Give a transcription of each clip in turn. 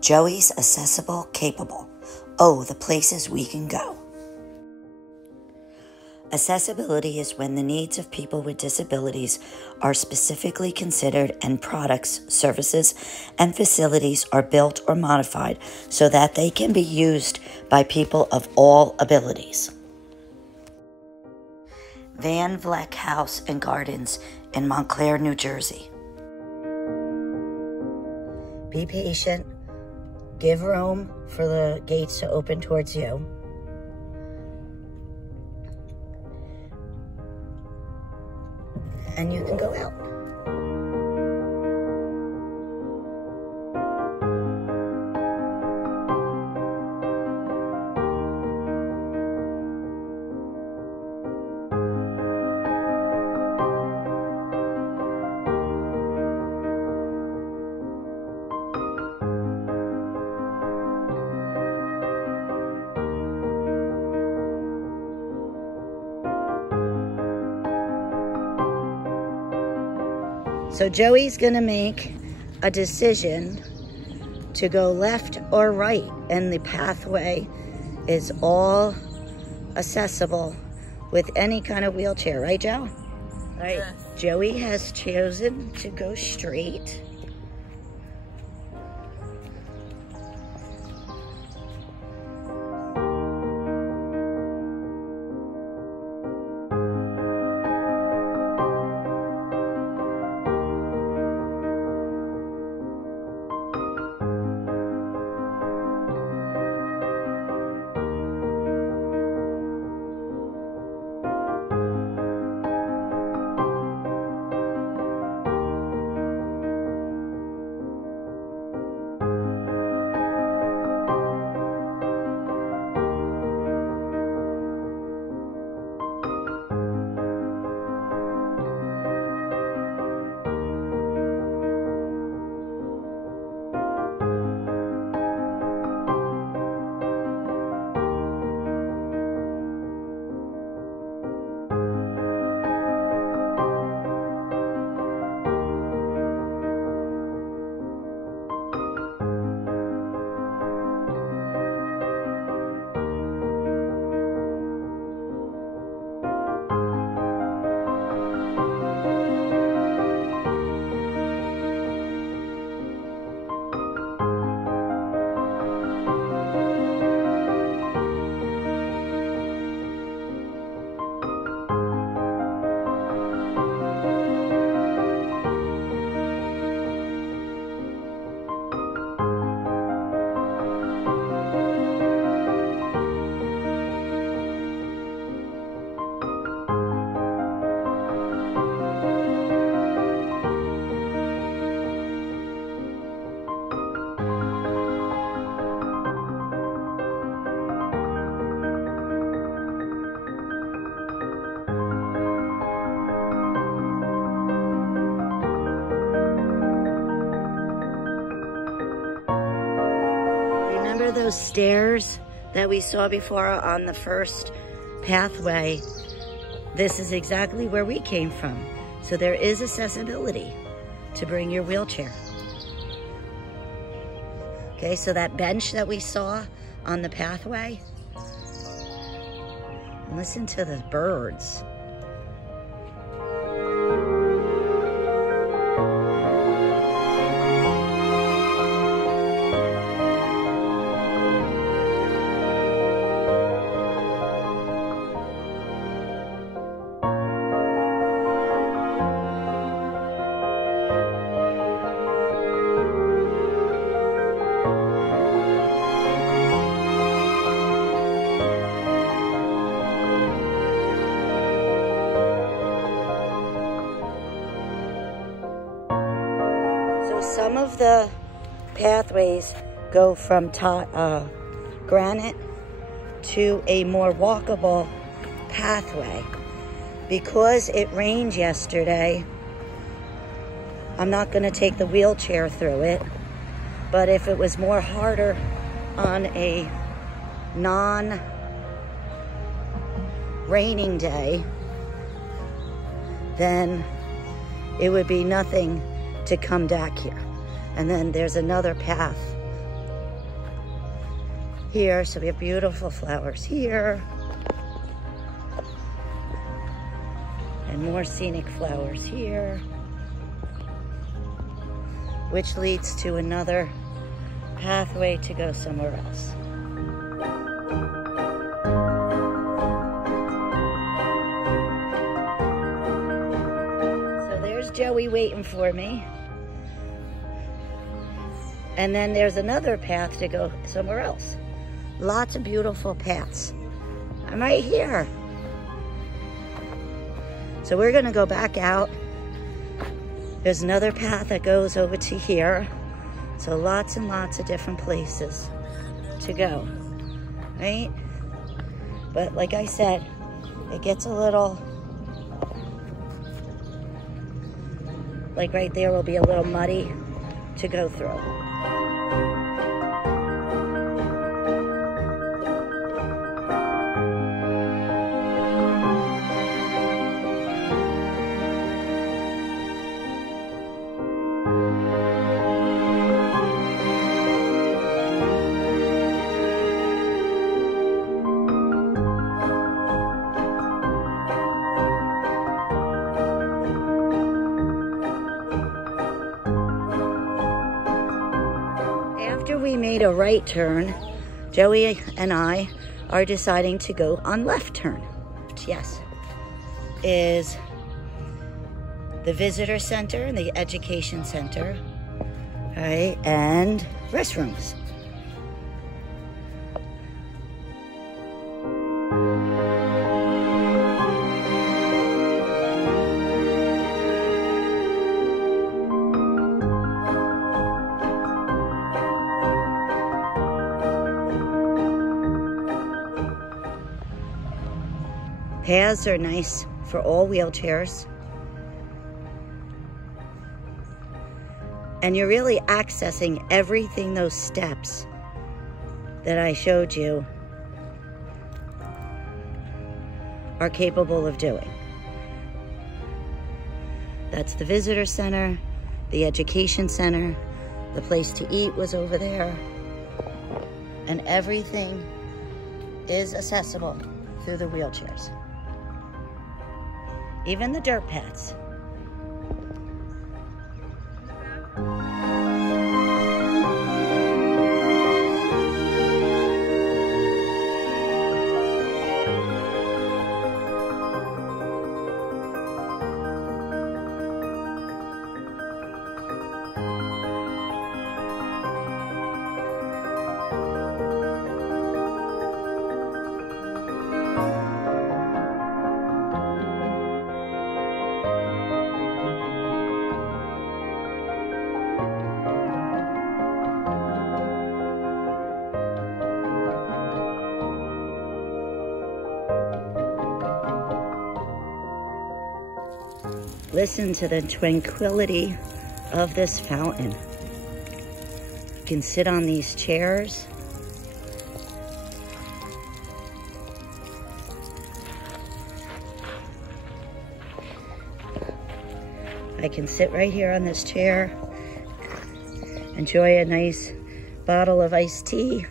Joey's accessible, capable. Oh, the places we can go. Accessibility is when the needs of people with disabilities are specifically considered and products, services, and facilities are built or modified so that they can be used by people of all abilities. Vleck House Gardens in Montclair, New Jersey. Be patient. Give room for the gates to open towards you. And you can go out. So Joey's gonna make a decision to go left or right, and the pathway is all accessible with any kind of wheelchair, right, Joe? Right. Yes. Joey has chosen to go straight. Remember those stairs that we saw before on the first pathway? This is exactly where we came from. So there is accessibility to bring your wheelchair. Okay, so that bench that we saw on the pathway, listen to the birds. Some of the pathways go from granite to a more walkable pathway. Because it rained yesterday, I'm not going to take the wheelchair through it, but if it was more harder on a non-raining day, then it would be nothing to come back here. And then there's another path here. So we have beautiful flowers here. And more scenic flowers here. Which leads to another pathway to go somewhere else. So there's Joey waiting for me. And then there's another path to go somewhere else. Lots of beautiful paths. I'm right here. So we're gonna go back out. There's another path that goes over to here. So lots and lots of different places to go, right? But like I said, it gets a little, like right there will be a little muddy to go through. After we made a right turn, Joey and I are deciding to go on left turn. Yes, is the visitor center and the education center, right? And restrooms. Paths are nice for all wheelchairs. And you're really accessing everything those steps that I showed you are capable of doing. That's the visitor center, the education center, the place to eat was over there, and everything is accessible through the wheelchairs. Even the dirt paths. Listen to the tranquility of this fountain. You can sit on these chairs. I can sit right here on this chair, enjoy a nice bottle of iced tea.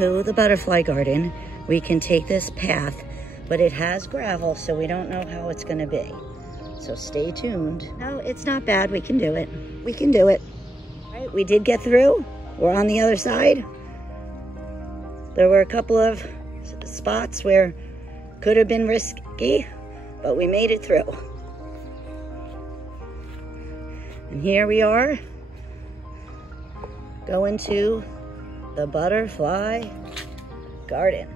to the butterfly garden, we can take this path, but it has gravel, so we don't know how it's gonna be. So stay tuned. No, it's not bad. We can do it. We can do it. All right, we did get through. We're on the other side. There were a couple of spots where could have been risky, but we made it through. And here we are, going to the butterfly garden.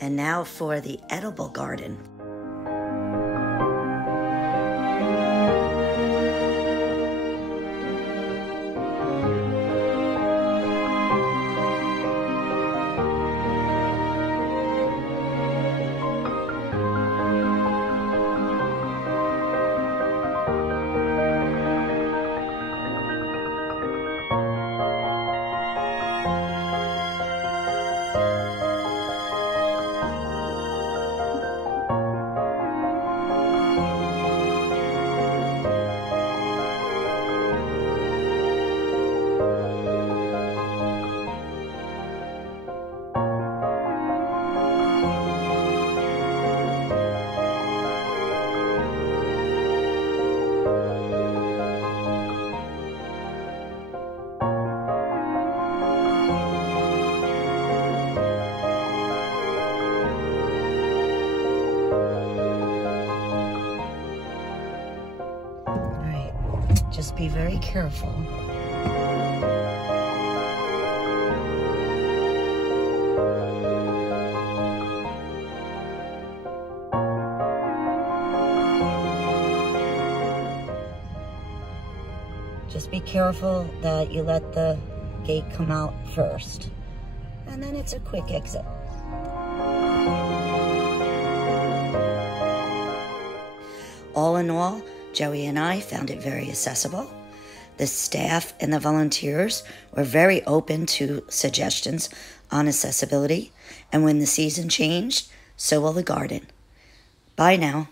And now for the edible garden. Just be very careful. Just be careful that you let the gate come out first. And then it's a quick exit. All in all, Joey and I found it very accessible. The staff and the volunteers were very open to suggestions on accessibility. And when the season changed, so will the garden. Bye now.